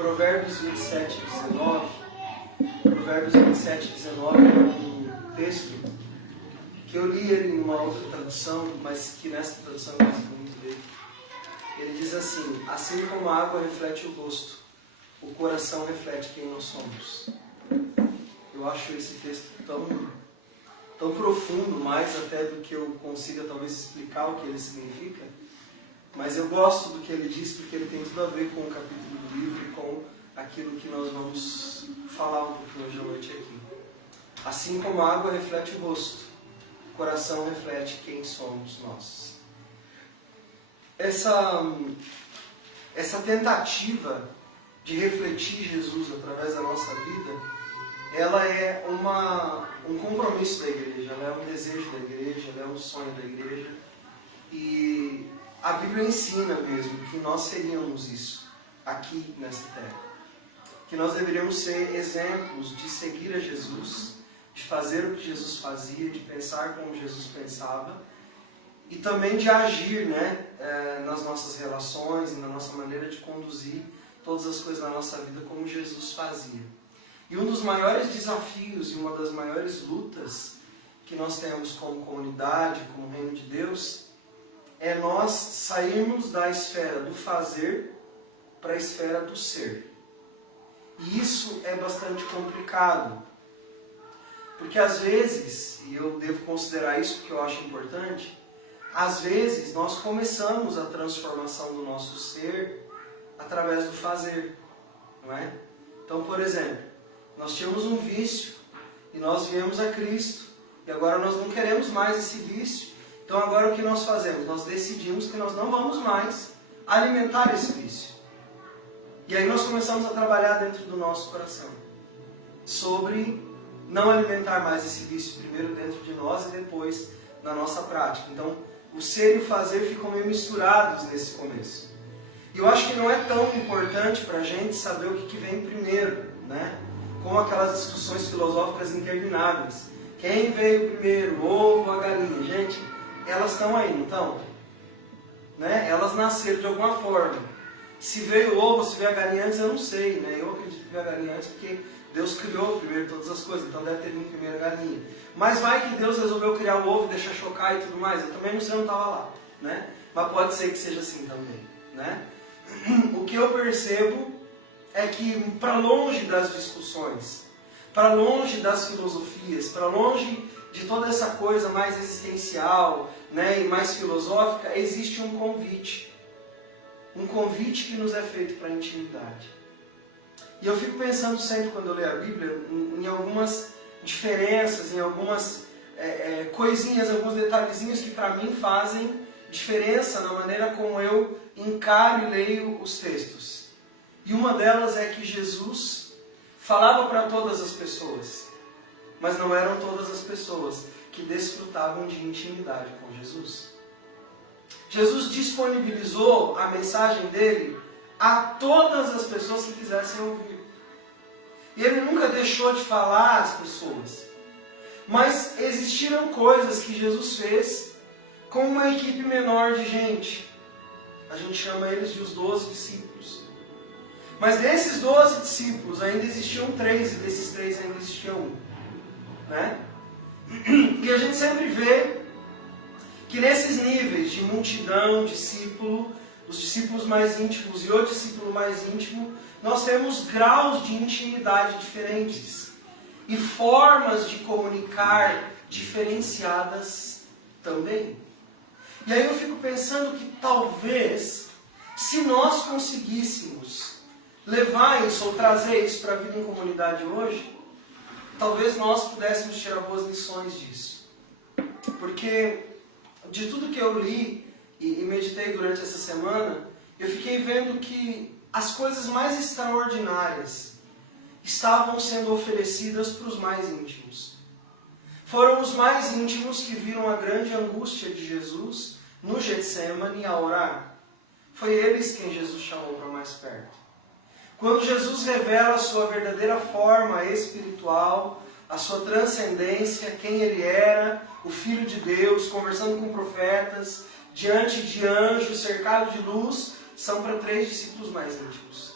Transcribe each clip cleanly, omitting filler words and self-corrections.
Provérbios 27, 19. Provérbios 27, 19 é um texto que eu li ele em uma outra tradução, mas que nessa tradução eu gosto muito dele. Ele diz assim: assim como a água reflete o rosto, o coração reflete quem nós somos. Eu acho esse texto tão profundo, mais até do que eu consiga talvez explicar o que ele significa. Mas eu gosto do que ele diz porque ele tem tudo a ver com o capítulo do livro e com aquilo que nós vamos falar um pouquinho hoje à noite aqui. Assim como a água reflete o rosto, o coração reflete quem somos nós. Essa tentativa de refletir Jesus através da nossa vida, ela é um compromisso da igreja, ela é um desejo da igreja, ela é um sonho da igreja. E a Bíblia ensina mesmo que nós seríamos isso aqui nessa terra. Que nós deveríamos ser exemplos de seguir a Jesus, de fazer o que Jesus fazia, de pensar como Jesus pensava e também de agir, nas nossas relações e na nossa maneira de conduzir todas as coisas da nossa vida como Jesus fazia. E um dos maiores desafios e uma das maiores lutas que nós temos como comunidade, como reino de Deus, é nós sairmos da esfera do fazer para a esfera do ser. E isso é bastante complicado. Porque às vezes, e eu devo considerar isso porque eu acho importante, às vezes nós começamos a transformação do nosso ser através do fazer, não é? Então, por exemplo, nós tínhamos um vício e nós viemos a Cristo e agora nós não queremos mais esse vício. Então agora o que nós fazemos? Nós decidimos que nós não vamos mais alimentar esse vício. E aí nós começamos a trabalhar dentro do nosso coração sobre não alimentar mais esse vício, primeiro dentro de nós e depois na nossa prática. Então o ser e o fazer ficam meio misturados nesse começo. E eu acho que não é tão importante para a gente saber o que vem primeiro, como aquelas discussões filosóficas intermináveis. Quem veio primeiro, o ovo ou a galinha? Gente, elas estão aí, não estão? Elas nasceram de alguma forma. Se veio o ovo, se veio a galinha antes, eu não sei. Eu acredito que veio a galinha antes porque Deus criou primeiro todas as coisas, então deve ter vindo primeiro a galinha. Mas vai que Deus resolveu criar o ovo e deixar chocar e tudo mais. Eu também não sei, eu não estava lá. Mas pode ser que seja assim também. O que eu percebo é que para longe das discussões, para longe das filosofias, para longe de toda essa coisa mais existencial e mais filosófica, existe um convite. Um convite que nos é feito para a intimidade. E eu fico pensando sempre, quando eu leio a Bíblia, em algumas diferenças, em algumas coisinhas, alguns detalhezinhos que para mim fazem diferença na maneira como eu encaro e leio os textos. E uma delas é que Jesus falava para todas as pessoas, mas não eram todas as pessoas que desfrutavam de intimidade com Jesus. Jesus disponibilizou a mensagem dele a todas as pessoas que quisessem ouvir. E ele nunca deixou de falar às pessoas. Mas existiram coisas que Jesus fez com uma equipe menor de gente. A gente chama eles de os 12 discípulos. Mas desses 12 discípulos ainda existiam 3, e desses 3 ainda existia um. E a gente sempre vê que nesses níveis de multidão, discípulo, os discípulos mais íntimos e o discípulo mais íntimo, nós temos graus de intimidade diferentes e formas de comunicar diferenciadas também. E aí eu fico pensando que talvez, se nós conseguíssemos levar isso ou trazer isso para a vida em comunidade hoje, talvez nós pudéssemos tirar boas lições disso. Porque de tudo que eu li e meditei durante essa semana, eu fiquei vendo que as coisas mais extraordinárias estavam sendo oferecidas para os mais íntimos. Foram os mais íntimos que viram a grande angústia de Jesus no Getsêmani a orar. Foi eles quem Jesus chamou para mais perto. Quando Jesus revela a sua verdadeira forma espiritual, a sua transcendência, quem ele era, o Filho de Deus, conversando com profetas, diante de anjos, cercado de luz, são para 3 discípulos mais íntimos.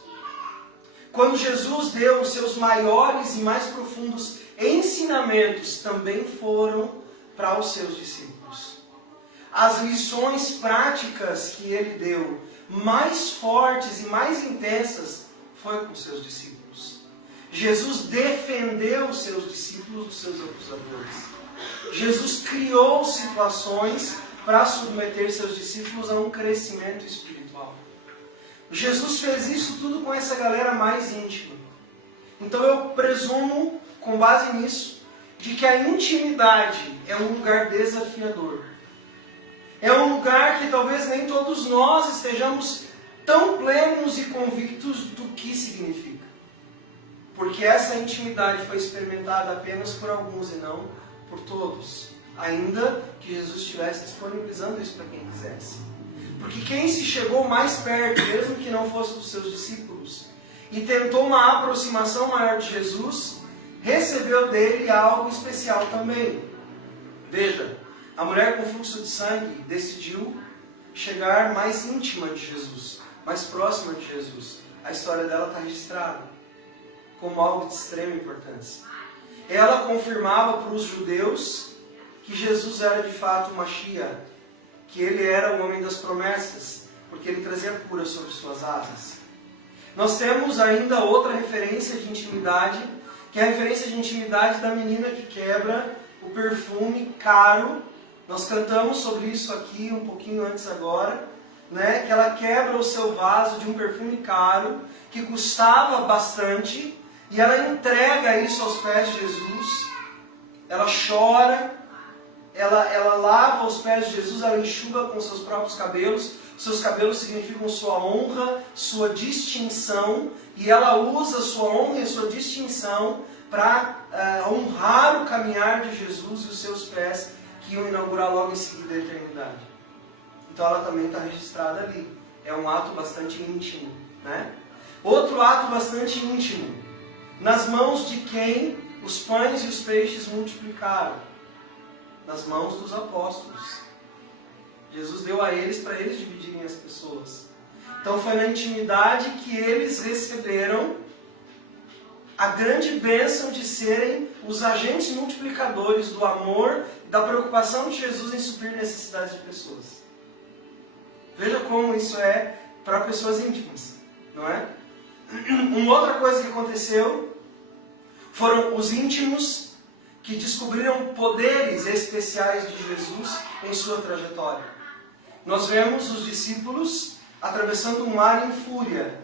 quando Jesus deu os seus maiores e mais profundos ensinamentos, também foram para os seus discípulos. As lições práticas que ele deu, mais fortes e mais intensas, foi com os seus discípulos. Jesus defendeu os seus discípulos dos seus acusadores. Jesus criou situações para submeter seus discípulos a um crescimento espiritual. Jesus fez isso tudo com essa galera mais íntima. Então eu presumo, com base nisso, de que a intimidade é um lugar desafiador. É um lugar que talvez nem todos nós estejamos tão plenos e convictos do que significa. Porque essa intimidade foi experimentada apenas por alguns e não por todos. Ainda que Jesus estivesse disponibilizando isso para quem quisesse. Porque quem se chegou mais perto, mesmo que não fosse dos seus discípulos, e tentou uma aproximação maior de Jesus, recebeu dele algo especial também. Veja, a mulher com fluxo de sangue decidiu chegar mais íntima de Jesus, mais próxima de Jesus. A história dela está registrada como algo de extrema importância. Ela confirmava para os judeus que Jesus era de fato o Mashiach, que ele era o homem das promessas, porque ele trazia cura sobre suas asas. Nós temos ainda outra referência de intimidade, que é a referência de intimidade da menina que quebra o perfume caro. Nós cantamos sobre isso aqui um pouquinho antes agora, né? Que ela quebra o seu vaso de um perfume caro, que custava bastante, e ela entrega isso aos pés de Jesus. Ela chora, ela lava os pés de Jesus, ela enxuga com seus próprios cabelos. Seus cabelos significam sua honra, sua distinção, e ela usa sua honra e sua distinção para honrar o caminhar de Jesus e os seus pés, que iam inaugurar logo em seguida a eternidade. Então ela também está registrada ali. É um ato bastante íntimo, né? Outro ato bastante íntimo, nas mãos de quem os pães e os peixes multiplicaram? Nas mãos dos apóstolos. Jesus deu a eles para eles dividirem as pessoas. Então foi na intimidade que eles receberam a grande bênção de serem os agentes multiplicadores do amor e da preocupação de Jesus em suprir necessidades de pessoas. Veja como isso é para pessoas íntimas, não é? Uma outra coisa que aconteceu foram os íntimos que descobriram poderes especiais de Jesus em sua trajetória. Nós vemos os discípulos atravessando um mar em fúria.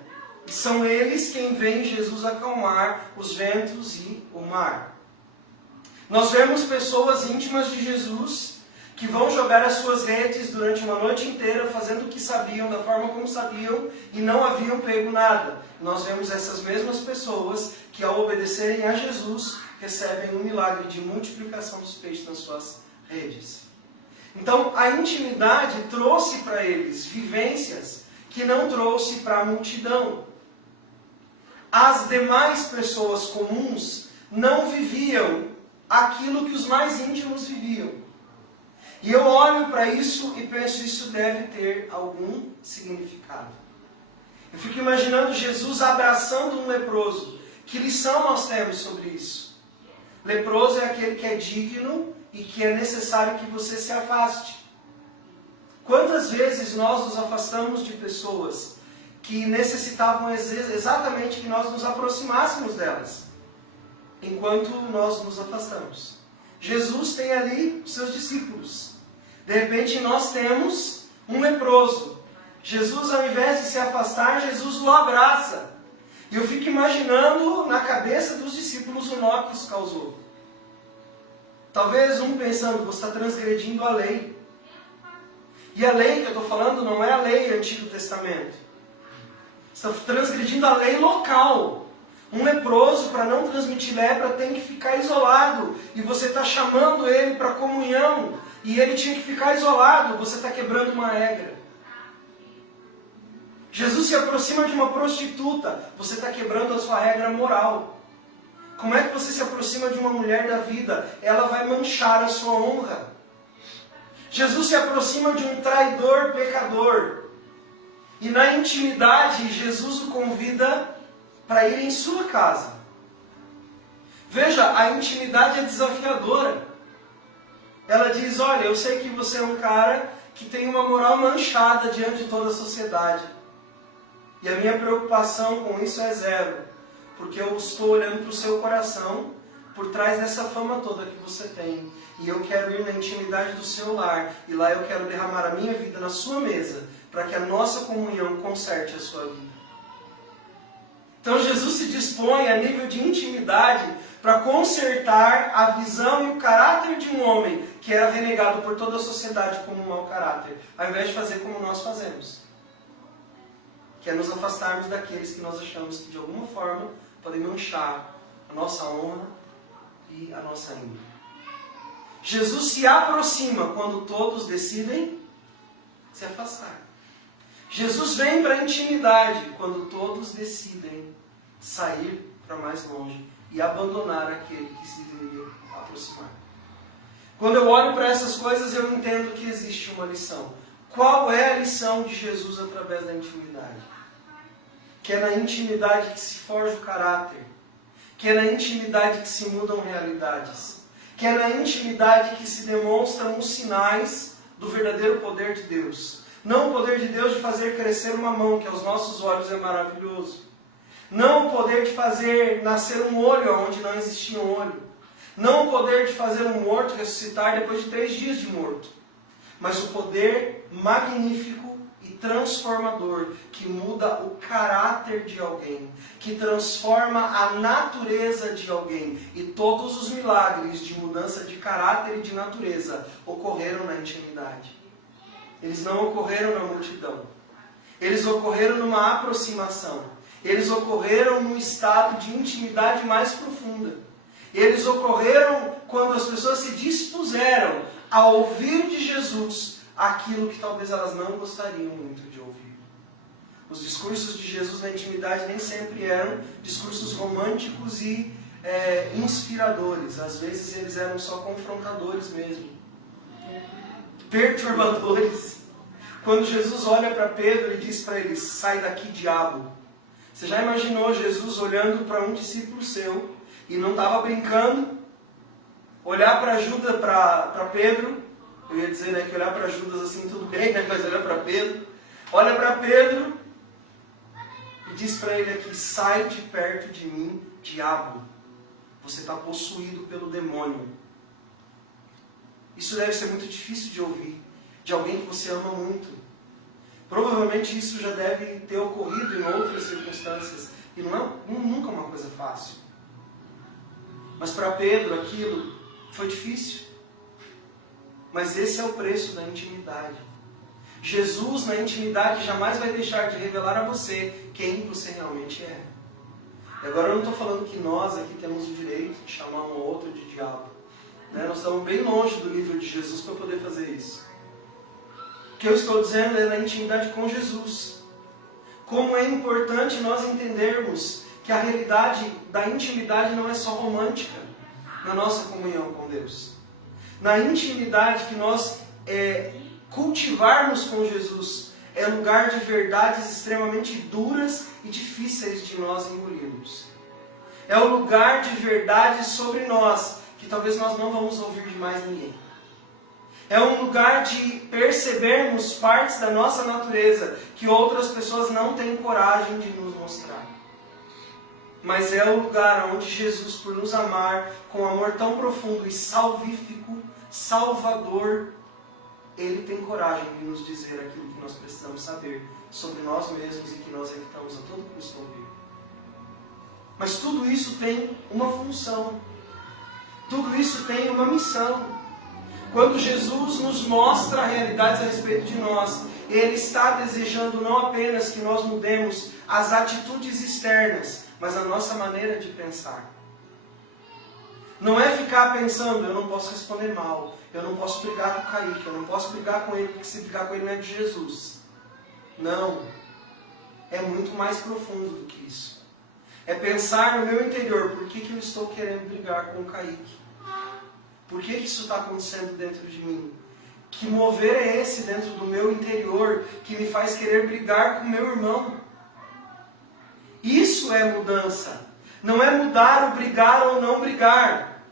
E são eles quem veem Jesus acalmar os ventos e o mar. Nós vemos pessoas íntimas de Jesus que vão jogar as suas redes durante uma noite inteira, fazendo o que sabiam, da forma como sabiam, e não haviam pego nada. Nós vemos essas mesmas pessoas que, ao obedecerem a Jesus, recebem um milagre de multiplicação dos peixes nas suas redes. Então, a intimidade trouxe para eles vivências que não trouxe para a multidão. As demais pessoas comuns não viviam aquilo que os mais íntimos viviam. E eu olho para isso e penso, isso deve ter algum significado. Eu fico imaginando Jesus abraçando um leproso. Que lição nós temos sobre isso? Leproso é aquele que é digno e que é necessário que você se afaste. Quantas vezes nós nos afastamos de pessoas que necessitavam exatamente que nós nos aproximássemos delas, enquanto nós nos afastamos? Jesus tem ali os seus discípulos. De repente nós temos um leproso. Jesus, ao invés de se afastar, Jesus o abraça. E eu fico imaginando na cabeça dos discípulos o nó que isso causou. Talvez um pensando, você está transgredindo a lei. E a lei que eu estou falando não é a lei do Antigo Testamento. Você está transgredindo a lei local. Um leproso, para não transmitir lepra, tem que ficar isolado. E você está chamando ele para comunhão. E ele tinha que ficar isolado. Você está quebrando uma regra. Jesus se aproxima de uma prostituta. Você está quebrando a sua regra moral. Como é que você se aproxima de uma mulher da vida? Ela vai manchar a sua honra. Jesus se aproxima de um traidor pecador. E na intimidade, Jesus o convida para ir em sua casa. Veja, a intimidade é desafiadora. Ela diz, olha, eu sei que você é um cara que tem uma moral manchada diante de toda a sociedade. E a minha preocupação com isso é zero. Porque eu estou olhando para o seu coração por trás dessa fama toda que você tem. E eu quero ir na intimidade do seu lar. E lá eu quero derramar a minha vida na sua mesa, para que a nossa comunhão conserte a sua vida. Então Jesus se dispõe a nível de intimidade para consertar a visão e o caráter de um homem que era renegado por toda a sociedade como um mau caráter, ao invés de fazer como nós fazemos. Que é nos afastarmos daqueles que nós achamos que de alguma forma podem manchar a nossa honra e a nossa índole. Jesus se aproxima quando todos decidem se afastar. Jesus vem para a intimidade quando todos decidem sair para mais longe e abandonar aquele que se deveria aproximar. Quando eu olho para essas coisas, eu entendo que existe uma lição. Qual é a lição de Jesus através da intimidade? Que é na intimidade que se forja o caráter. Que é na intimidade que se mudam realidades. Que é na intimidade que se demonstram os sinais do verdadeiro poder de Deus. Não o poder de Deus de fazer crescer uma mão, que aos nossos olhos é maravilhoso. Não o poder de fazer nascer um olho onde não existia um olho. Não o poder de fazer um morto ressuscitar depois de 3 dias de morto. Mas o poder magnífico e transformador que muda o caráter de alguém, que transforma a natureza de alguém. E todos os milagres de mudança de caráter e de natureza ocorreram na intimidade. Eles não ocorreram na multidão. Eles ocorreram numa aproximação. Eles ocorreram num estado de intimidade mais profunda. Eles ocorreram quando as pessoas se dispuseram a ouvir de Jesus aquilo que talvez elas não gostariam muito de ouvir. Os discursos de Jesus na intimidade nem sempre eram discursos românticos e inspiradores. Às vezes eles eram só confrontadores mesmo. Perturbadores. Quando Jesus olha para Pedro e diz para ele, sai daqui, diabo. Você já imaginou Jesus olhando para um discípulo seu e não estava brincando? Olhar para Judas, para Pedro, eu ia dizer, né, que olhar para Judas assim tudo bem, né, mas olhar para Pedro. Olha para Pedro e diz para ele aqui, sai de perto de mim, diabo. Você está possuído pelo demônio. Isso deve ser muito difícil de ouvir, de alguém que você ama muito. Provavelmente isso já deve ter ocorrido em outras circunstâncias. E não é nunca uma coisa fácil. Mas para Pedro aquilo foi difícil. Mas esse é o preço da intimidade. Jesus na intimidade jamais vai deixar de revelar a você quem você realmente é. E agora eu não estou falando que nós aqui temos o direito de chamar um ou outro de diabo. Nós estamos bem longe do nível de Jesus para poder fazer isso. O que eu estou dizendo é na intimidade com Jesus. Como é importante nós entendermos que a realidade da intimidade não é só romântica na nossa comunhão com Deus. Na intimidade que nós cultivarmos com Jesus é lugar de verdades extremamente duras e difíceis de nós engolirmos. É o lugar de verdades sobre nós que talvez nós não vamos ouvir de mais ninguém. É um lugar de percebermos partes da nossa natureza que outras pessoas não têm coragem de nos mostrar. Mas é o lugar onde Jesus, por nos amar com amor tão profundo e salvífico, salvador, Ele tem coragem de nos dizer aquilo que nós precisamos saber sobre nós mesmos e que nós evitamos a todo custo ouvir. Mas tudo isso tem uma função. Tudo isso tem uma missão. Quando Jesus nos mostra realidades a respeito de nós, Ele está desejando não apenas que nós mudemos as atitudes externas, mas a nossa maneira de pensar. Não é ficar pensando, eu não posso responder mal, eu não posso brigar com o Kaique, eu não posso brigar com ele, porque se brigar com ele não é de Jesus. Não. É muito mais profundo do que isso. É pensar no meu interior, por que eu estou querendo brigar com o Kaique? Por que isso está acontecendo dentro de mim? Que mover é esse dentro do meu interior que me faz querer brigar com meu irmão? Isso Isso é mudança. Não é mudar o brigar ou não brigar.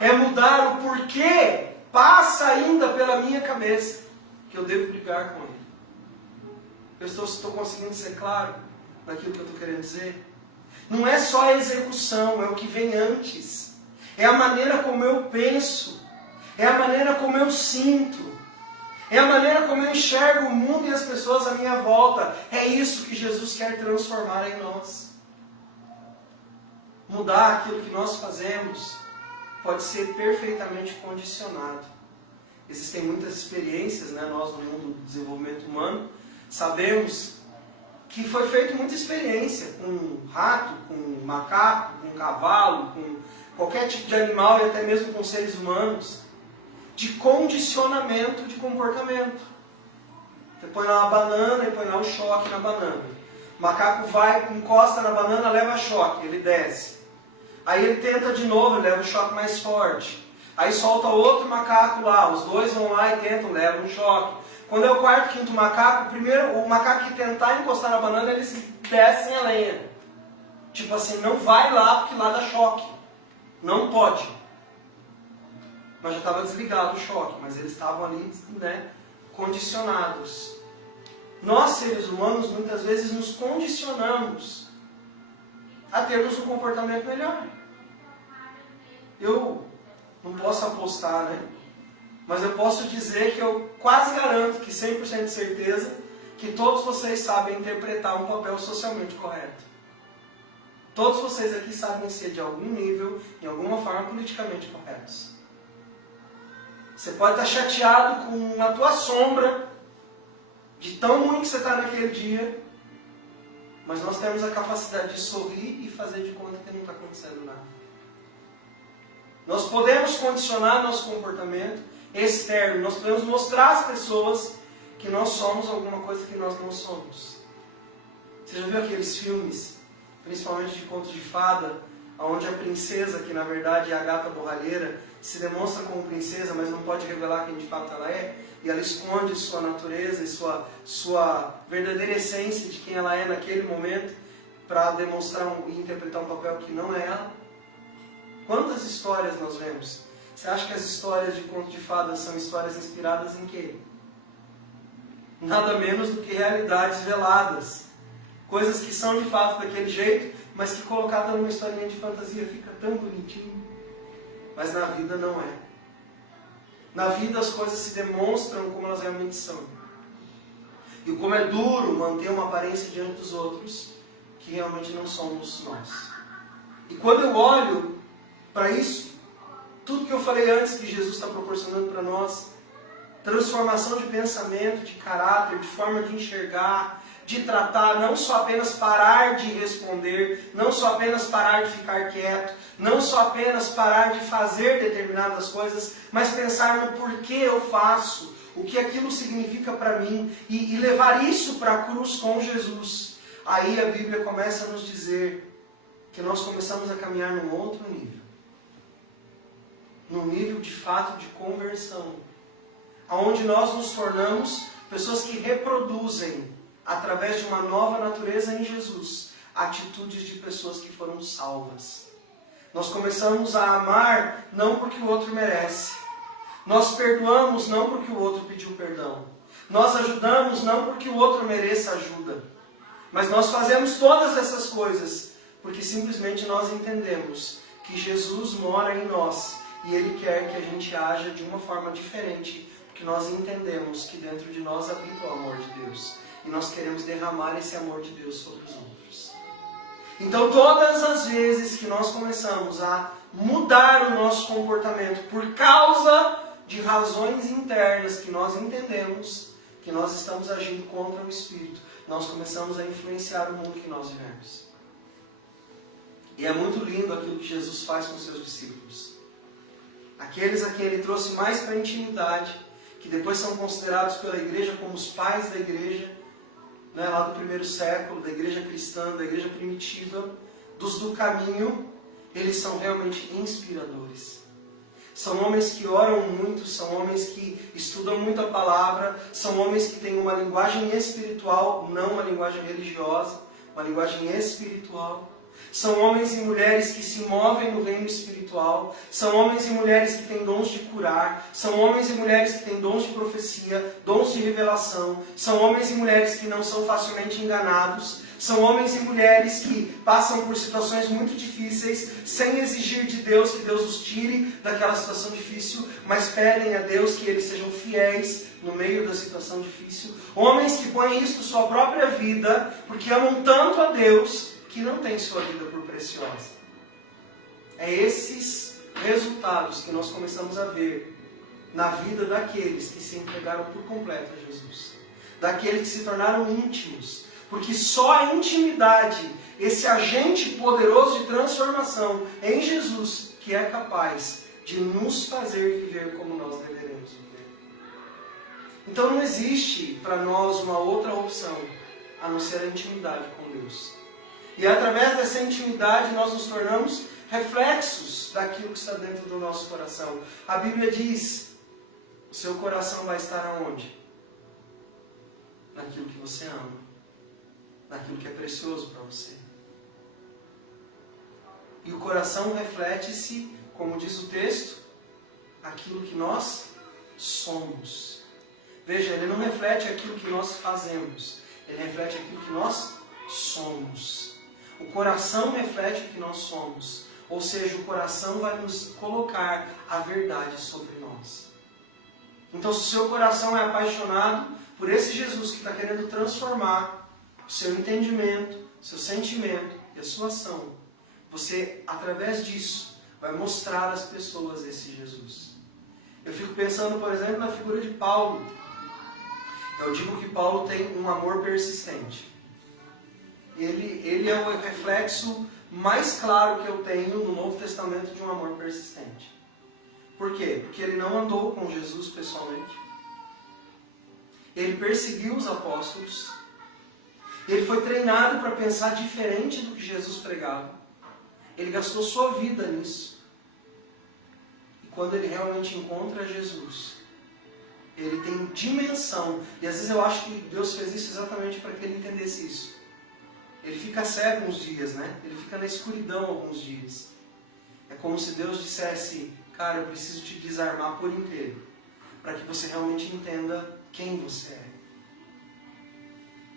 É mudar o porquê passa ainda pela minha cabeça que eu devo brigar com ele. Eu estou conseguindo ser claro naquilo que eu estou querendo dizer? Não é só a execução, é o que vem antes. É a maneira como eu penso. É a maneira como eu sinto. É a maneira como eu enxergo o mundo e as pessoas à minha volta. É isso que Jesus quer transformar em nós. Mudar aquilo que nós fazemos pode ser perfeitamente condicionado. Existem muitas experiências, nós no mundo do desenvolvimento humano, sabemos que foi feita muita experiência com um rato, com um macaco, com um cavalo, com qualquer tipo de animal e até mesmo com seres humanos, de condicionamento de comportamento. Você põe lá uma banana e põe lá um choque na banana. O macaco vai, encosta na banana, leva choque, ele desce. Aí ele tenta de novo, ele leva um choque mais forte. Aí solta outro macaco lá, os dois vão lá e tentam, levam um choque. Quando é o quarto, quinto macaco, primeiro o macaco que tentar encostar na banana, eles descem a lenha. Tipo assim, não vai lá porque lá dá choque. Não pode. Mas já estava desligado o choque, mas eles estavam ali, condicionados. Nós, seres humanos, muitas vezes nos condicionamos a termos um comportamento melhor. Eu não posso apostar, mas eu posso dizer que eu quase garanto que 100% de certeza que todos vocês sabem interpretar um papel socialmente correto. Todos vocês aqui sabem ser de algum nível, em alguma forma, politicamente corretos. Você pode estar chateado com a tua sombra, de tão ruim que você está naquele dia, mas nós temos a capacidade de sorrir e fazer de conta que não está acontecendo nada. Nós podemos condicionar nosso comportamento externo, nós podemos mostrar às pessoas que nós somos alguma coisa que nós não somos. Você já viu aqueles filmes, principalmente de conto de fada, onde a princesa, que na verdade é a gata borralheira, se demonstra como princesa, mas não pode revelar quem de fato ela é, e ela esconde sua natureza e sua verdadeira essência de quem ela é naquele momento, para demonstrar e interpretar um papel que não é ela? Quantas histórias nós vemos? Você acha que as histórias de conto de fadas são histórias inspiradas em quê? Nada menos do que realidades veladas. Coisas que são de fato daquele jeito, mas que colocada numa historinha de fantasia fica tão bonitinho. Mas na vida não é. Na vida as coisas se demonstram como elas realmente são. E como é duro manter uma aparência diante dos outros, que realmente não somos nós. E quando eu olho para isso, tudo que eu falei antes que Jesus está proporcionando para nós, transformação de pensamento, de caráter, de forma de enxergar, de tratar, não só apenas parar de responder, não só apenas parar de ficar quieto, não só apenas parar de fazer determinadas coisas, mas pensar no porquê eu faço, o que aquilo significa para mim, e levar isso para a cruz com Jesus. Aí a Bíblia começa a nos dizer que nós começamos a caminhar num outro nível. Num nível de fato de conversão. Onde nós nos tornamos pessoas que reproduzem, através de uma nova natureza em Jesus, atitudes de pessoas que foram salvas. Nós começamos a amar não porque o outro merece. Nós perdoamos não porque o outro pediu perdão. Nós ajudamos não porque o outro mereça ajuda. Mas nós fazemos todas essas coisas porque simplesmente nós entendemos que Jesus mora em nós e Ele quer que a gente haja de uma forma diferente, porque nós entendemos que dentro de nós habita o amor de Deus. E nós queremos derramar esse amor de Deus sobre os outros. Então todas as vezes que nós começamos a mudar o nosso comportamento por causa de razões internas que nós entendemos que nós estamos agindo contra o Espírito, nós começamos a influenciar o mundo que nós vivemos. E é muito lindo aquilo que Jesus faz com seus discípulos. Aqueles a quem Ele trouxe mais para a intimidade, que depois são considerados pela igreja como os pais da igreja, lá do primeiro século, da igreja cristã, da igreja primitiva, dos do caminho, eles são realmente inspiradores. São homens que oram muito, são homens que estudam muito a palavra, são homens que têm uma linguagem espiritual, não uma linguagem religiosa, uma linguagem espiritual. São homens e mulheres que se movem no reino espiritual. São homens e mulheres que têm dons de curar. São homens e mulheres que têm dons de profecia, dons de revelação. São homens e mulheres que não são facilmente enganados. São homens e mulheres que passam por situações muito difíceis, sem exigir de Deus que Deus os tire daquela situação difícil, mas pedem a Deus que eles sejam fiéis no meio da situação difícil. Homens que põem em risco sua própria vida, porque amam tanto a Deus, que não têm sua vida por preciosa. É esses resultados que nós começamos a ver na vida daqueles que se entregaram por completo a Jesus. Daqueles que se tornaram íntimos. Porque só a intimidade, esse agente poderoso de transformação em Jesus, que é capaz de nos fazer viver como nós deveremos viver. Então não existe para nós uma outra opção, a não ser a intimidade com Deus. E através dessa intimidade nós nos tornamos reflexos daquilo que está dentro do nosso coração. A Bíblia diz, o seu coração vai estar aonde? Naquilo que você ama. Naquilo que é precioso para você. E o coração reflete-se, como diz o texto, aquilo que nós somos. Veja, ele não reflete aquilo que nós fazemos. Ele reflete aquilo que nós somos. O coração reflete o que nós somos. Ou seja, o coração vai nos colocar a verdade sobre nós. Então, se o seu coração é apaixonado por esse Jesus que está querendo transformar o seu entendimento, o seu sentimento e a sua ação, você, através disso, vai mostrar às pessoas esse Jesus. Eu fico pensando, por exemplo, na figura de Paulo. Eu digo que Paulo tem um amor persistente. Ele é o reflexo mais claro que eu tenho no Novo Testamento de um amor persistente. Por quê? Porque ele não andou com Jesus pessoalmente. Ele perseguiu os apóstolos. Ele foi treinado para pensar diferente do que Jesus pregava. Ele gastou sua vida nisso. E quando ele realmente encontra Jesus, ele tem dimensão. E às vezes eu acho que Deus fez isso exatamente para que ele entendesse isso. Ele fica cego uns dias, né? Ele fica na escuridão alguns dias. É como se Deus dissesse, cara, eu preciso te desarmar por inteiro, para que você realmente entenda quem você é.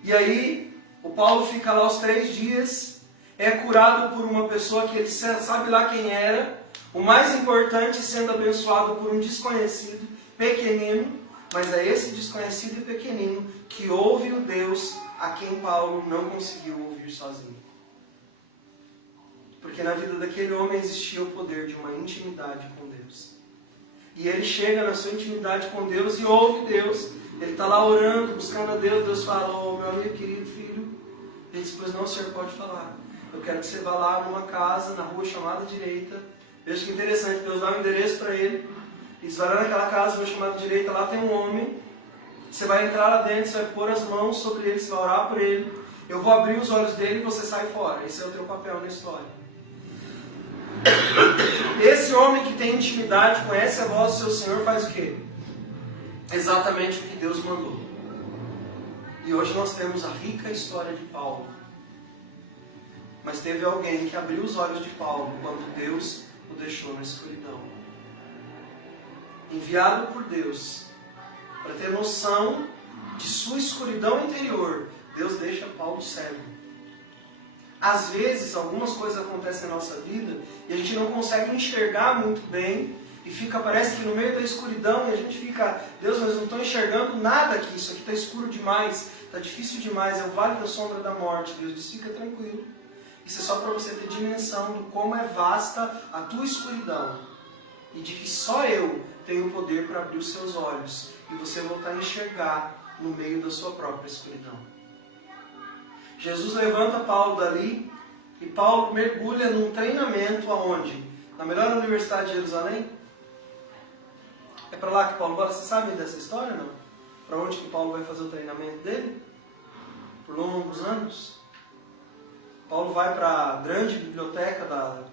E aí, o Paulo fica lá os 3 dias, é curado por uma pessoa que ele sabe lá quem era, o mais importante sendo abençoado por um desconhecido, pequenino, mas é esse desconhecido e pequenino que ouve o Deus a quem Paulo não conseguiu ouvir sozinho. Porque na vida daquele homem existia o poder de uma intimidade com Deus. E ele chega na sua intimidade com Deus e ouve Deus. Ele está lá orando, buscando a Deus. Deus fala, ô meu amigo querido filho. Ele diz, pois não, o senhor pode falar. Eu quero que você vá lá numa casa, na rua chamada direita. Veja que interessante, Deus dá um endereço para ele. E diz, vai lá naquela casa, rua chamada direita, lá tem um homem. Você vai entrar lá dentro, você vai pôr as mãos sobre ele, você vai orar por ele. Eu vou abrir os olhos dele e você sai fora. Esse é o teu papel na história. Esse homem que tem intimidade, conhece a voz do seu Senhor, faz o quê? Exatamente o que Deus mandou. E hoje nós temos a rica história de Paulo. Mas teve alguém que abriu os olhos de Paulo quando Deus o deixou na escuridão. Enviado por Deus para ter noção de sua escuridão interior, Deus deixa Paulo cego. Às vezes, algumas coisas acontecem na nossa vida e a gente não consegue enxergar muito bem e fica, parece que no meio da escuridão e a gente fica, Deus, mas não estou enxergando nada aqui, isso aqui está escuro demais, está difícil demais, é o vale da sombra da morte. Deus diz, fica tranquilo. Isso é só para você ter dimensão de como é vasta a tua escuridão e de que só eu tenho o poder para abrir os seus olhos e você voltar a enxergar no meio da sua própria escuridão. Jesus levanta Paulo dali e Paulo mergulha num treinamento aonde? Na melhor universidade de Jerusalém? É para lá que Paulo vai? Vocês sabem dessa história, não? Para onde que Paulo vai fazer o treinamento dele? Por longos anos? Paulo vai para a grande biblioteca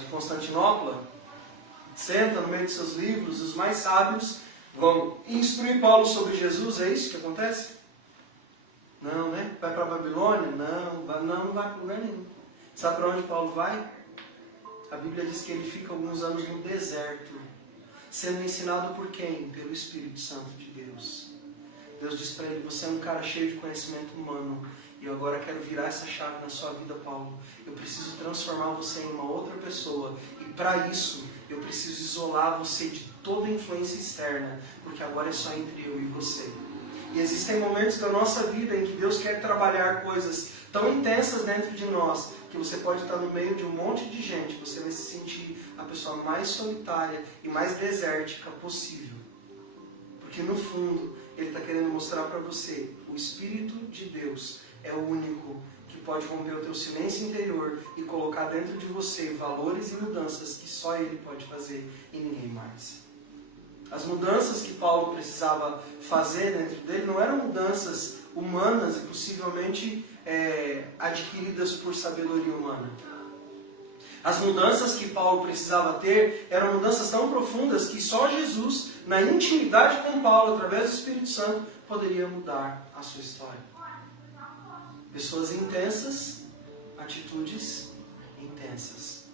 de Constantinopla, senta no meio de seus livros, os mais sábios vão instruir Paulo sobre Jesus, é isso que acontece? Não, né? Vai para a Babilônia? Não vai para lugar nenhum. Sabe para onde Paulo vai? A Bíblia diz que ele fica alguns anos no deserto, sendo ensinado por quem? Pelo Espírito Santo de Deus. Deus diz para ele: você é um cara cheio de conhecimento humano, e eu agora quero virar essa chave na sua vida, Paulo. Eu preciso transformar você em uma outra pessoa, e para isso eu preciso isolar você de toda influência externa, porque agora é só entre eu e você. E existem momentos da nossa vida em que Deus quer trabalhar coisas tão intensas dentro de nós, que você pode estar no meio de um monte de gente, você vai se sentir a pessoa mais solitária e mais desértica possível. Porque no fundo, Ele está querendo mostrar para você: o Espírito de Deus é o único que pode romper o teu silêncio interior e colocar dentro de você valores e mudanças que só Ele pode fazer e ninguém mais. As mudanças que Paulo precisava fazer dentro dele não eram mudanças humanas e possivelmente adquiridas por sabedoria humana. As mudanças que Paulo precisava ter eram mudanças tão profundas que só Jesus, na intimidade com Paulo, através do Espírito Santo, poderia mudar a sua história. Pessoas intensas, atitudes intensas.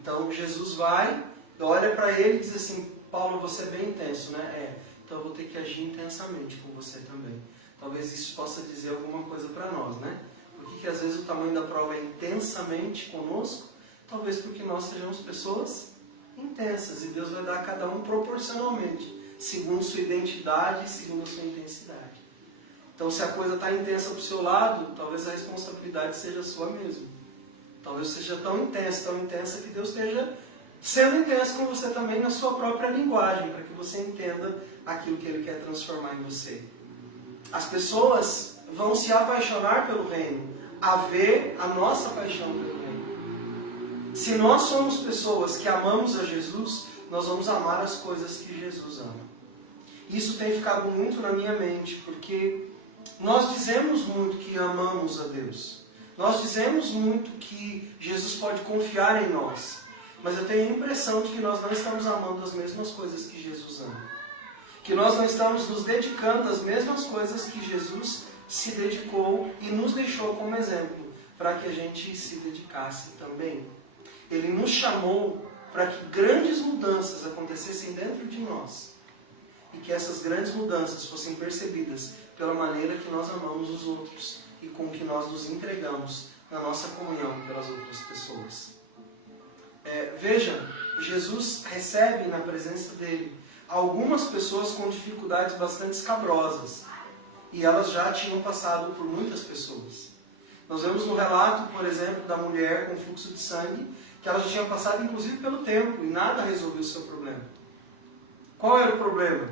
Então Jesus vai, olha para ele e diz assim: Paulo, você é bem intenso, né? Então eu vou ter que agir intensamente com você também. Talvez isso possa dizer alguma coisa para nós, né? Por que às vezes o tamanho da prova é intensamente conosco? Talvez porque nós sejamos pessoas intensas, e Deus vai dar a cada um proporcionalmente, segundo sua identidade e segundo a sua intensidade. Então, se a coisa está intensa para o seu lado, talvez a responsabilidade seja sua mesmo. Talvez seja tão intensa que Deus esteja sendo intenso com você também na sua própria linguagem, para que você entenda aquilo que Ele quer transformar em você. As pessoas vão se apaixonar pelo reino, a ver a nossa paixão pelo reino. Se nós somos pessoas que amamos a Jesus, nós vamos amar as coisas que Jesus ama. Isso tem ficado muito na minha mente, porque nós dizemos muito que amamos a Deus. Nós dizemos muito que Jesus pode confiar em nós. Mas eu tenho a impressão de que nós não estamos amando as mesmas coisas que Jesus ama. Que nós não estamos nos dedicando às mesmas coisas que Jesus se dedicou e nos deixou como exemplo, para que a gente se dedicasse também. Ele nos chamou para que grandes mudanças acontecessem dentro de nós. E que essas grandes mudanças fossem percebidas pela maneira que nós amamos os outros e com que nós nos entregamos na nossa comunhão pelas outras pessoas. Veja, Jesus recebe na presença dele algumas pessoas com dificuldades bastante escabrosas. E elas já tinham passado por muitas pessoas. Nós vemos no relato, por exemplo, da mulher com fluxo de sangue, que ela já tinha passado inclusive pelo templo e nada resolveu o seu problema. Qual era o problema?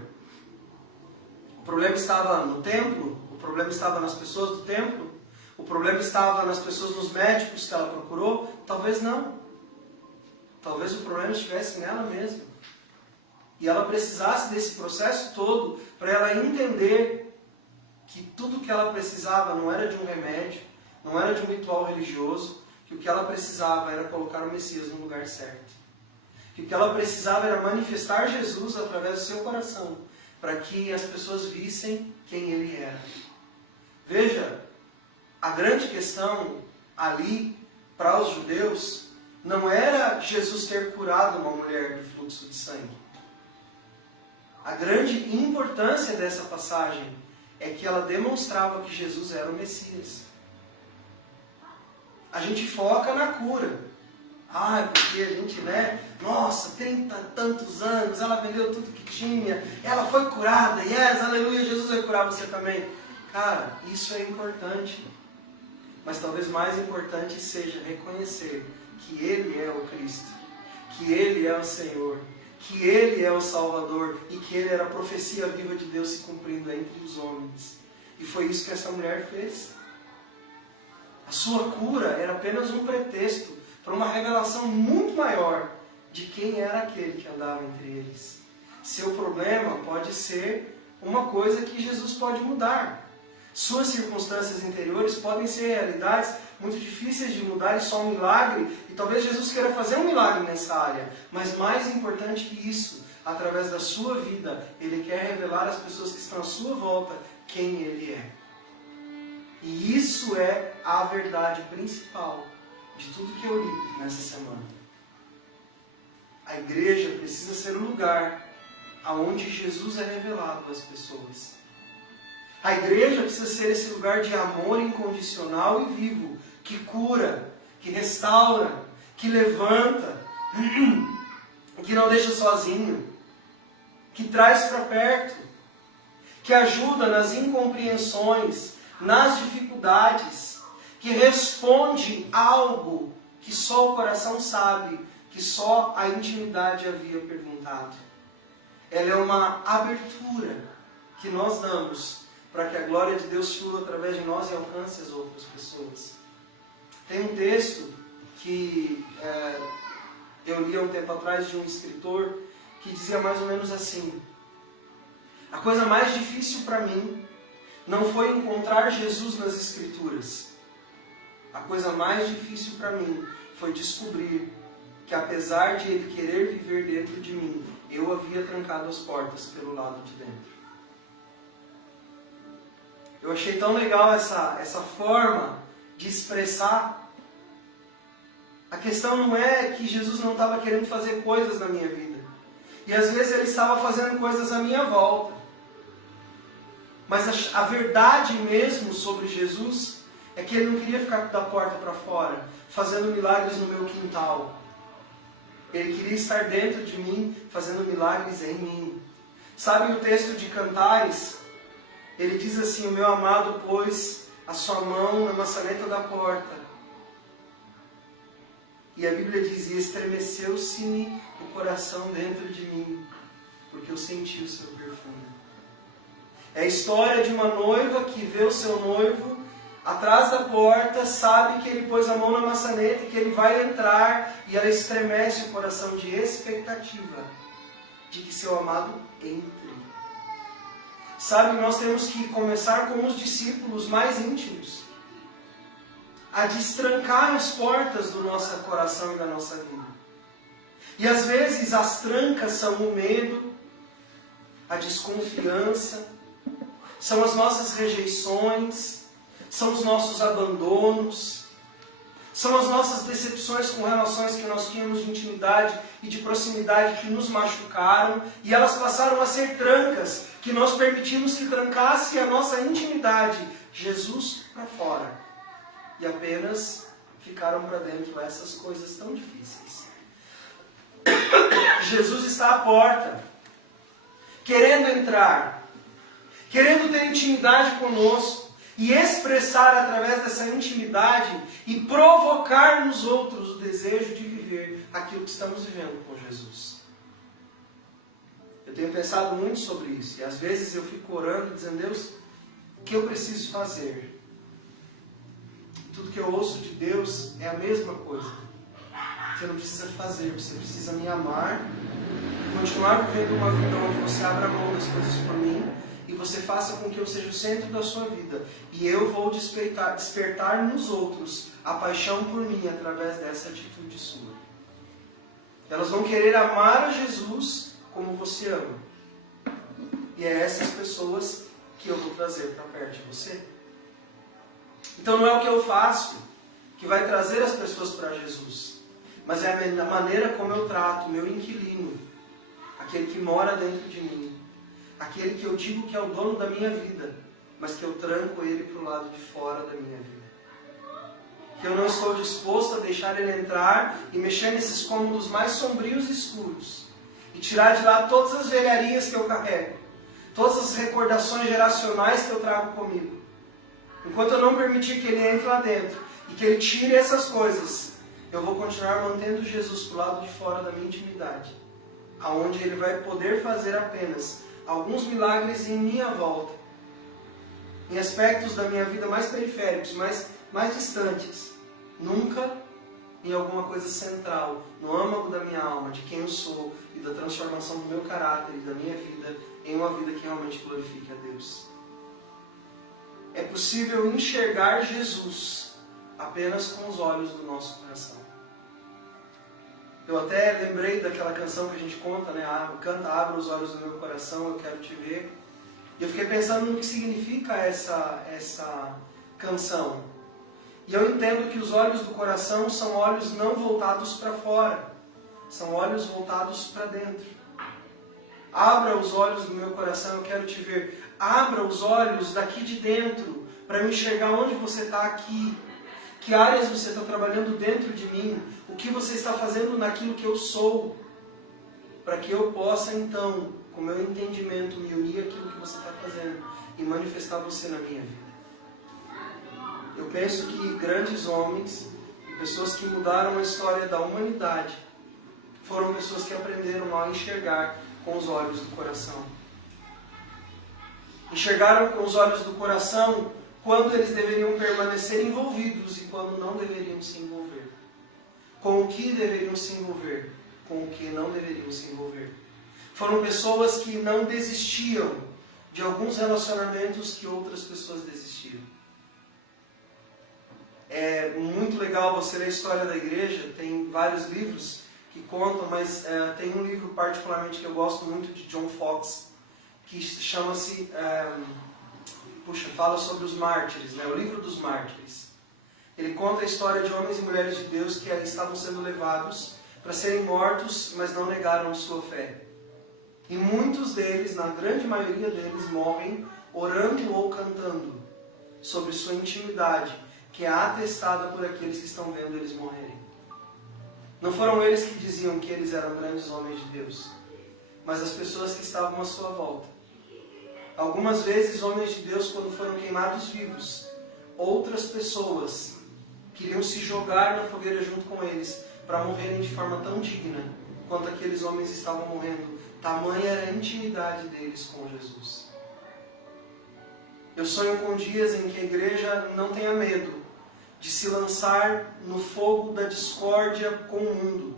O problema estava no templo? O problema estava nas pessoas do templo? O problema estava nas pessoas, nos médicos que ela procurou? Talvez não. Talvez o problema estivesse nela mesma. E ela precisasse desse processo todo para ela entender que tudo que ela precisava não era de um remédio, não era de um ritual religioso, que o que ela precisava era colocar o Messias no lugar certo. Que o que ela precisava era manifestar Jesus através do seu coração, para que as pessoas vissem quem Ele era. Veja, a grande questão ali para os judeus não era Jesus ter curado uma mulher do fluxo de sangue. A grande importância dessa passagem é que ela demonstrava que Jesus era o Messias. A gente foca na cura. Porque a gente, nossa, 30 e tantos anos, ela vendeu tudo que tinha, ela foi curada, aleluia, Jesus vai curar você também. Cara, isso é importante. Mas talvez mais importante seja reconhecer que Ele é o Cristo, que Ele é o Senhor, que Ele é o Salvador e que Ele era a profecia viva de Deus se cumprindo entre os homens. E foi isso que essa mulher fez. A sua cura era apenas um pretexto para uma revelação muito maior de quem era aquele que andava entre eles. Seu problema pode ser uma coisa que Jesus pode mudar. Suas circunstâncias interiores podem ser realidades muito difíceis de mudar e só um milagre, e talvez Jesus queira fazer um milagre nessa área, mas mais importante que isso, através da sua vida, Ele quer revelar às pessoas que estão à sua volta quem Ele é. E isso é a verdade principal de tudo que eu li nessa semana. A igreja precisa ser um lugar onde Jesus é revelado às pessoas. A igreja precisa ser esse lugar de amor incondicional e vivo, que cura, que restaura, que levanta, que não deixa sozinho, que traz para perto, que ajuda nas incompreensões, nas dificuldades, que responde algo que só o coração sabe, que só a intimidade havia perguntado. Ela é uma abertura que nós damos para que a glória de Deus flua através de nós e alcance as outras pessoas. Tem um texto que eu li há um tempo atrás de um escritor que dizia mais ou menos assim: a coisa mais difícil para mim não foi encontrar Jesus nas Escrituras. A coisa mais difícil para mim foi descobrir que, apesar de Ele querer viver dentro de mim, eu havia trancado as portas pelo lado de dentro. Eu achei tão legal essa forma de expressar. A questão não é que Jesus não estava querendo fazer coisas na minha vida. E às vezes Ele estava fazendo coisas à minha volta. Mas a verdade mesmo sobre Jesus é que Ele não queria ficar da porta para fora, fazendo milagres no meu quintal. Ele queria estar dentro de mim, fazendo milagres em mim. Sabe o texto de Cantares? Ele diz assim: o meu amado pôs a sua mão na maçaneta da porta. E a Bíblia diz: e estremeceu-se-me o coração dentro de mim, porque eu senti o seu perfume. É a história de uma noiva que vê o seu noivo atrás da porta, sabe que ele pôs a mão na maçaneta e que ele vai entrar, e ela estremece o coração de expectativa de que seu amado entre. Sabe, nós temos que começar com os discípulos mais íntimos a destrancar as portas do nosso coração e da nossa vida. E às vezes as trancas são o medo, a desconfiança, são as nossas rejeições, são os nossos abandonos, são as nossas decepções com relações que nós tínhamos de intimidade e de proximidade que nos machucaram, e elas passaram a ser trancas que nós permitimos que trancasse a nossa intimidade, Jesus para fora. E apenas ficaram para dentro essas coisas tão difíceis. Jesus está à porta, querendo entrar, querendo ter intimidade conosco e expressar através dessa intimidade e provocar nos outros o desejo de viver aquilo que estamos vivendo com Jesus. Eu tenho pensado muito sobre isso e às vezes eu fico orando dizendo: Deus, o que eu preciso fazer? Tudo que eu ouço de Deus é a mesma coisa. Você não precisa fazer, você precisa me amar, continuar vivendo uma vida onde você abra mão das coisas por mim e você faça com que eu seja o centro da sua vida. E eu vou despertar nos outros a paixão por mim através dessa atitude sua. Elas vão querer amar a Jesus como você ama. E é essas pessoas que eu vou trazer para perto de você. Então não é o que eu faço que vai trazer as pessoas para Jesus, mas é a maneira como eu trato o meu inquilino, aquele que mora dentro de mim, aquele que eu digo que é o dono da minha vida, mas que eu tranco ele para o lado de fora da minha vida. Que eu não estou disposto a deixar ele entrar e mexer nesses cômodos mais sombrios e escuros, e tirar de lá todas as velharias que eu carrego, todas as recordações geracionais que eu trago comigo. Enquanto eu não permitir que ele entre lá dentro e que ele tire essas coisas, eu vou continuar mantendo Jesus para o lado de fora da minha intimidade, aonde ele vai poder fazer apenas alguns milagres em minha volta, em aspectos da minha vida mais periféricos, mais distantes, nunca em alguma coisa central, no âmago da minha alma, de quem eu sou e da transformação do meu caráter e da minha vida em uma vida que realmente glorifique a Deus. É possível enxergar Jesus apenas com os olhos do nosso coração. Eu até lembrei daquela canção que a gente conta, né? Canta, abra os olhos do meu coração, eu quero te ver. E eu fiquei pensando no que significa essa canção. E eu entendo que os olhos do coração são olhos não voltados para fora, são olhos voltados para dentro. Abra os olhos do meu coração, eu quero te ver. Abra os olhos daqui de dentro, para eu enxergar onde você está aqui. Que áreas você está trabalhando dentro de mim. O que você está fazendo naquilo que eu sou. Para que eu possa, então, com o meu entendimento, me unir àquilo que você está fazendo e manifestar você na minha vida. Eu penso que grandes homens e pessoas que mudaram a história da humanidade foram pessoas que aprenderam a enxergar com os olhos do coração. Enxergaram com os olhos do coração quando eles deveriam permanecer envolvidos e quando não deveriam se envolver. Com o que deveriam se envolver, com o que não deveriam se envolver. Foram pessoas que não desistiam de alguns relacionamentos que outras pessoas desistiram. É muito legal você ler a história da igreja, tem vários livros que contam, mas tem um livro particularmente que eu gosto muito de John Fox, que chama-se, fala sobre os mártires, né? O livro dos mártires. Ele conta a história de homens e mulheres de Deus que estavam sendo levados para serem mortos, mas não negaram sua fé. E muitos deles, na grande maioria deles, morrem orando ou cantando sobre sua intimidade, que é atestada por aqueles que estão vendo eles morrerem. Não foram eles que diziam que eles eram grandes homens de Deus, mas as pessoas que estavam à sua volta. Algumas vezes, homens de Deus, quando foram queimados vivos, outras pessoas queriam se jogar na fogueira junto com eles, para morrerem de forma tão digna quanto aqueles homens estavam morrendo. Tamanha era a intimidade deles com Jesus. Eu sonho com dias em que a igreja não tenha medo de se lançar no fogo da discórdia com o mundo.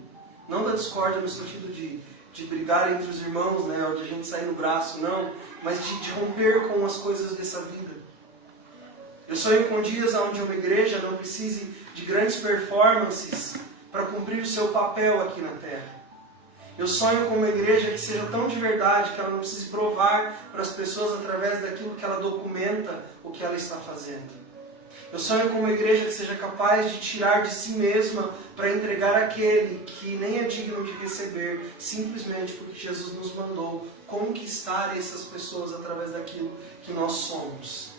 Não da discórdia no sentido de brigar entre os irmãos, né, ou de a gente sair no braço, não, mas de romper com as coisas dessa vida. Eu sonho com dias onde uma igreja não precise de grandes performances para cumprir o seu papel aqui na terra. Eu sonho com uma igreja que seja tão de verdade que ela não precise provar para as pessoas através daquilo que ela documenta o que ela está fazendo. Eu sonho com uma igreja que seja capaz de tirar de si mesma para entregar àquele que nem é digno de receber, simplesmente porque Jesus nos mandou conquistar essas pessoas através daquilo que nós somos.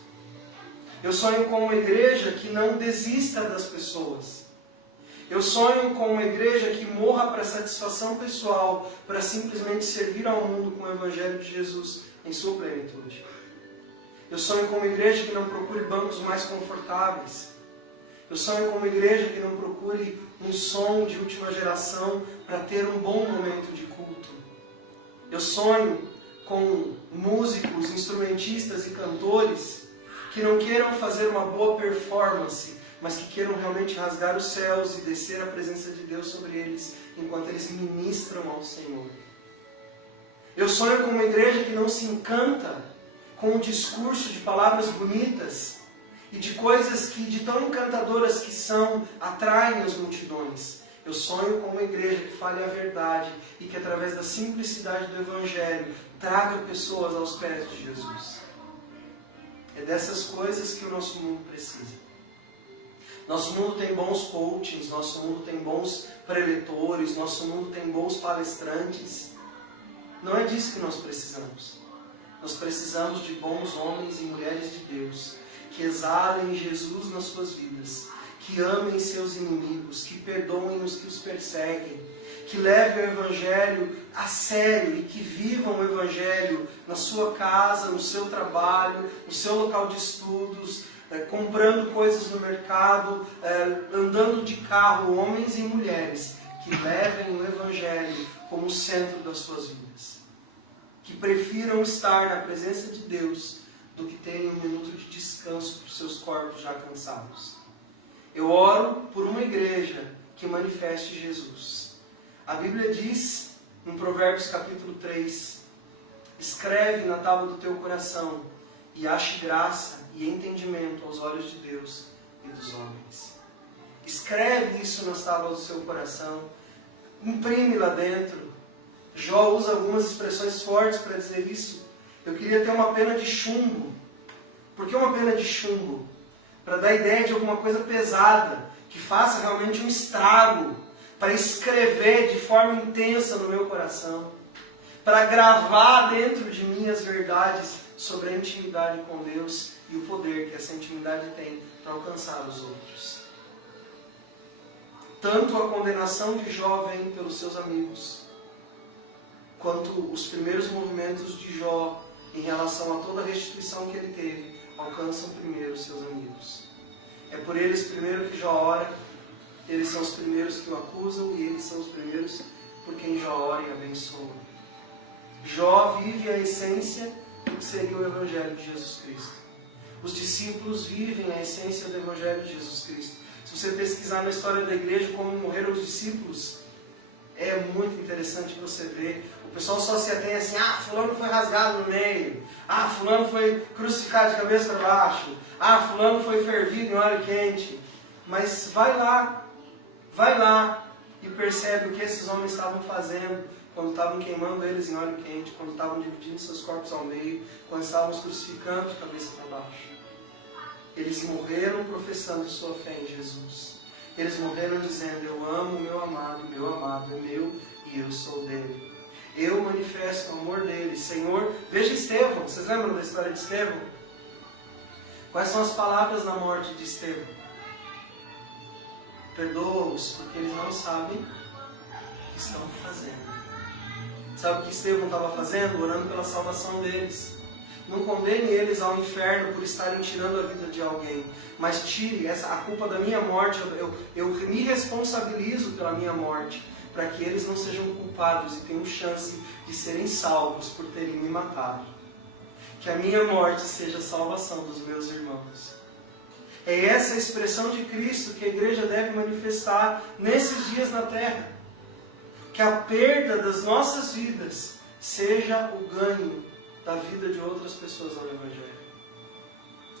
Eu sonho com uma igreja que não desista das pessoas. Eu sonho com uma igreja que morra para satisfação pessoal, para simplesmente servir ao mundo com o Evangelho de Jesus em sua plenitude. Eu sonho com uma igreja que não procure bancos mais confortáveis. Eu sonho com uma igreja que não procure um som de última geração para ter um bom momento de culto. Eu sonho com músicos, instrumentistas e cantores que não queiram fazer uma boa performance, mas que queiram realmente rasgar os céus e descer a presença de Deus sobre eles enquanto eles ministram ao Senhor. Eu sonho com uma igreja que não se encanta com um discurso de palavras bonitas e de coisas que, de tão encantadoras que são, atraem as multidões. Eu sonho com uma igreja que fale a verdade e que, através da simplicidade do Evangelho, traga pessoas aos pés de Jesus. É dessas coisas que o nosso mundo precisa. Nosso mundo tem bons coachings, nosso mundo tem bons preletores, nosso mundo tem bons palestrantes. Não é disso que nós precisamos. Nós precisamos de bons homens e mulheres de Deus, que exalem Jesus nas suas vidas, que amem seus inimigos, que perdoem os que os perseguem, que levem o Evangelho a sério e que vivam o Evangelho na sua casa, no seu trabalho, no seu local de estudos, comprando coisas no mercado, andando de carro, homens e mulheres que levem o Evangelho como centro das suas vidas. Que prefiram estar na presença de Deus do que terem um minuto de descanso para os seus corpos já cansados. Eu oro por uma igreja que manifeste Jesus. A Bíblia diz, em Provérbios capítulo 3, escreve na tábua do teu coração e ache graça e entendimento aos olhos de Deus e dos homens. Escreve isso nas tábuas do seu coração, imprime lá dentro. Jó usa algumas expressões fortes para dizer isso. Eu queria ter uma pena de chumbo. Por que uma pena de chumbo? para dar ideia de alguma coisa pesada, que faça realmente um estrago, para escrever de forma intensa no meu coração, para gravar dentro de mim as verdades sobre a intimidade com Deus e o poder que essa intimidade tem para alcançar os outros. Tanto a condenação de Jó vem pelos seus amigos, quanto os primeiros movimentos de Jó em relação a toda a restituição que ele teve, alcançam primeiro os seus amigos. É por eles primeiro que Jó ora, eles são os primeiros que o acusam e eles são os primeiros por quem Jó ora e abençoa. Jó vive a essência do que seria o Evangelho de Jesus Cristo. Os discípulos vivem a essência do Evangelho de Jesus Cristo. Se você pesquisar na história da igreja como morreram os discípulos, é muito interessante você ver. O pessoal só se atém assim, fulano foi rasgado no meio, fulano foi crucificado de cabeça para baixo, fulano foi fervido em óleo quente. Mas vai lá e percebe o que esses homens estavam fazendo quando estavam queimando eles em óleo quente, quando estavam dividindo seus corpos ao meio, quando estavam os crucificando de cabeça para baixo. Eles morreram professando sua fé em Jesus. Eles morreram dizendo, eu amo o meu amado é meu e eu sou dele. Eu manifesto o amor dele. Senhor, veja Estevão. Vocês lembram da história de Estevão? Quais são as palavras na morte de Estevão? Perdoa-os, porque eles não sabem o que estão fazendo. Sabe o que Estevão estava fazendo? Orando pela salvação deles. Não condene eles ao inferno por estarem tirando a vida de alguém, mas tire a culpa da minha morte. Eu me responsabilizo pela minha morte, para que eles não sejam culpados e tenham chance de serem salvos por terem me matado. Que a minha morte seja a salvação dos meus irmãos. É essa a expressão de Cristo que a igreja deve manifestar nesses dias na terra. Que a perda das nossas vidas seja o ganho da vida de outras pessoas ao Evangelho.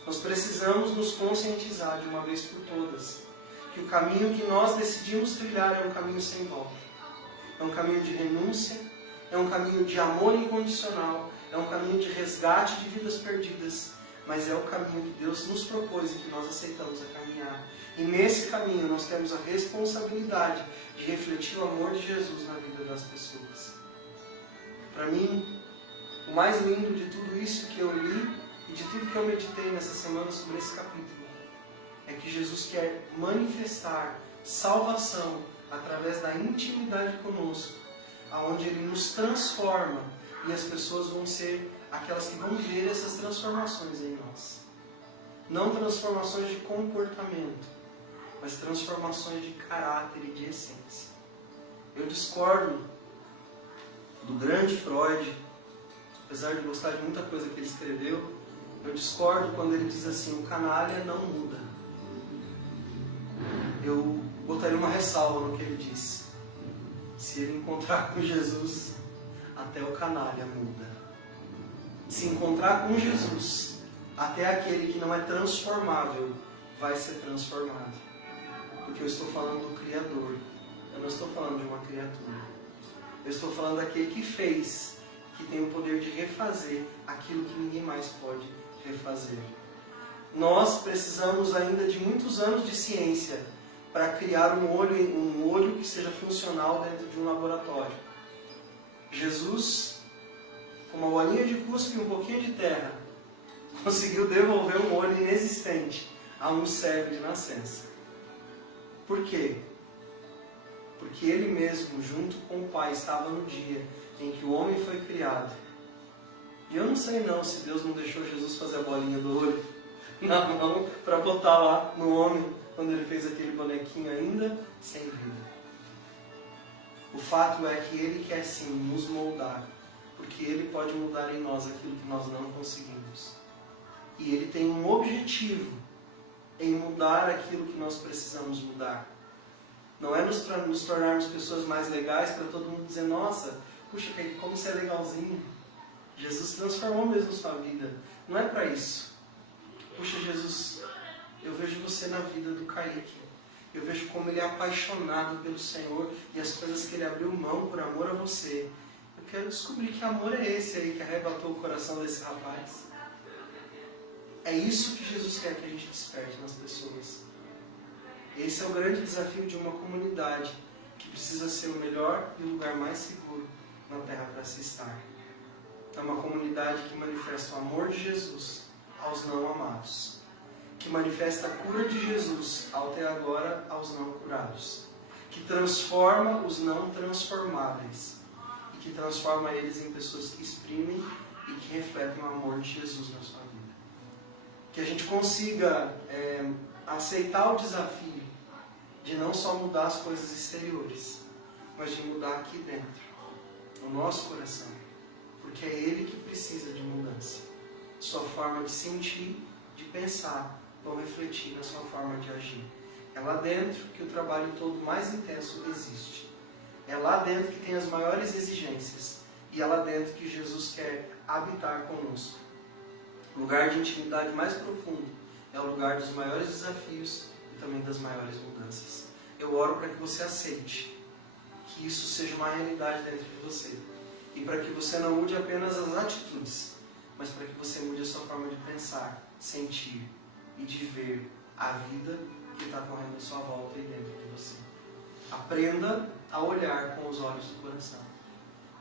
Nós precisamos nos conscientizar de uma vez por todas que o caminho que nós decidimos trilhar é um caminho sem volta. É um caminho de renúncia, é um caminho de amor incondicional, é um caminho de resgate de vidas perdidas, mas é o caminho que Deus nos propôs e que nós aceitamos a caminhar. E nesse caminho nós temos a responsabilidade de refletir o amor de Jesus na vida das pessoas. Para mim, o mais lindo de tudo isso que eu li e de tudo que eu meditei nessa semana sobre esse capítulo é que Jesus quer manifestar salvação através da intimidade conosco, aonde Ele nos transforma e as pessoas vão ser aquelas que vão ver essas transformações em nós. Não transformações de comportamento, mas transformações de caráter e de essência. Eu discordo do grande Freud, apesar de gostar de muita coisa que ele escreveu, eu discordo quando ele diz assim, o canalha não muda. Eu botaria uma ressalva no que ele disse. Se ele encontrar com Jesus, até o canalha muda. Se encontrar com Jesus, até aquele que não é transformável vai ser transformado. Porque eu estou falando do Criador, eu não estou falando de uma criatura. Eu estou falando daquele que fez, que tem o poder de refazer aquilo que ninguém mais pode refazer. Nós precisamos ainda de muitos anos de ciência para criar um olho que seja funcional dentro de um laboratório. Jesus, com uma bolinha de cuspe e um pouquinho de terra, conseguiu devolver um olho inexistente a um cego de nascença. Por quê? Porque Ele mesmo, junto com o Pai, estava no dia em que o homem foi criado. E eu não sei não se Deus não deixou Jesus fazer a bolinha do olho na mão para botar lá no homem, quando ele fez aquele bonequinho ainda sem vida. O fato é que Ele quer sim nos moldar, porque Ele pode mudar em nós aquilo que nós não conseguimos. E Ele tem um objetivo em mudar aquilo que nós precisamos mudar. Não é nos tornarmos pessoas mais legais para todo mundo dizer, nossa, puxa, como você é legalzinho. Jesus transformou mesmo sua vida. Não é para isso. Puxa, Jesus, eu vejo você na vida do Kaique. Eu vejo como ele é apaixonado pelo Senhor e as coisas que ele abriu mão por amor a você. Eu quero descobrir que amor é esse aí que arrebatou o coração desse rapaz. é isso que Jesus quer que a gente desperte nas pessoas. Esse é o grande desafio de uma comunidade que precisa ser o melhor e o lugar mais seguro na Terra para se estar. É uma comunidade que manifesta o amor de Jesus aos não amados, que manifesta a cura de Jesus até agora aos não curados, que transforma os não transformáveis e que transforma eles em pessoas que exprimem e que refletem o amor de Jesus na sua vida. Que a gente consiga aceitar o desafio de não só mudar as coisas exteriores, mas de mudar aqui dentro, no nosso coração, porque é Ele que precisa de mudança. Sua forma de sentir, de pensar, vão refletir na sua forma de agir. É lá dentro que o trabalho todo mais intenso existe. É lá dentro que tem as maiores exigências. E é lá dentro que Jesus quer habitar conosco. O lugar de intimidade mais profundo é o lugar dos maiores desafios e também das maiores mudanças. Eu oro para que você aceite que isso seja uma realidade dentro de você. E para que você não mude apenas as atitudes, mas para que você mude a sua forma de pensar, sentir e de ver a vida que está correndo à sua volta e dentro de você. Aprenda a olhar com os olhos do coração.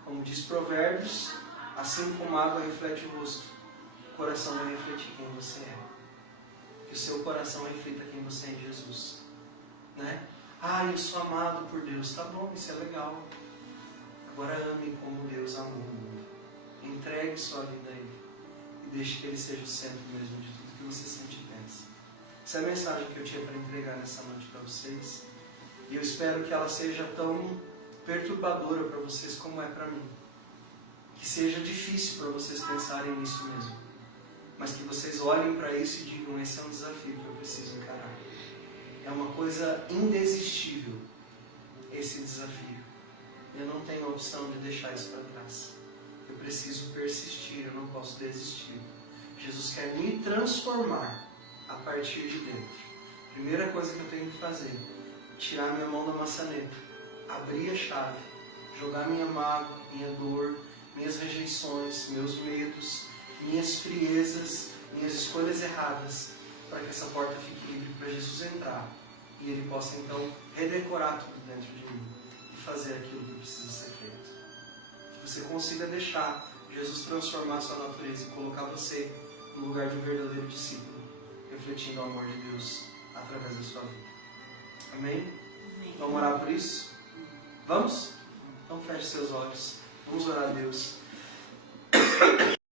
Como diz Provérbios, assim como a água reflete o rosto, o coração vai refletir quem você é. Que o seu coração reflita quem você é em Jesus. Né? Eu sou amado por Deus. Tá bom, isso é legal. Agora ame como Deus amou o mundo. Entregue sua vida a Ele. E deixe que Ele seja o centro mesmo de tudo que você sente e pensa. Essa é a mensagem que eu tinha para entregar nessa noite para vocês. E eu espero que ela seja tão perturbadora para vocês como é para mim. Que seja difícil para vocês pensarem nisso mesmo. Mas que vocês olhem para isso e digam, esse é um desafio que eu preciso encarar. É uma coisa indesistível, esse desafio. Eu não tenho a opção de deixar isso para trás. Eu preciso persistir, eu não posso desistir. Jesus quer me transformar a partir de dentro. Primeira coisa que eu tenho que fazer, tirar minha mão da maçaneta, abrir a chave, jogar minha mágoa, minha dor, minhas rejeições, meus medos, minhas friezas, minhas escolhas erradas, para que essa porta fique livre para Jesus entrar e Ele possa então redecorar tudo dentro de mim e fazer aquilo que precisa ser feito. Que você consiga deixar Jesus transformar a sua natureza e colocar você no lugar de um verdadeiro discípulo, refletindo o amor de Deus através da sua vida. Amém? Amém. Vamos orar por isso? Vamos? Então feche seus olhos. Vamos orar a Deus.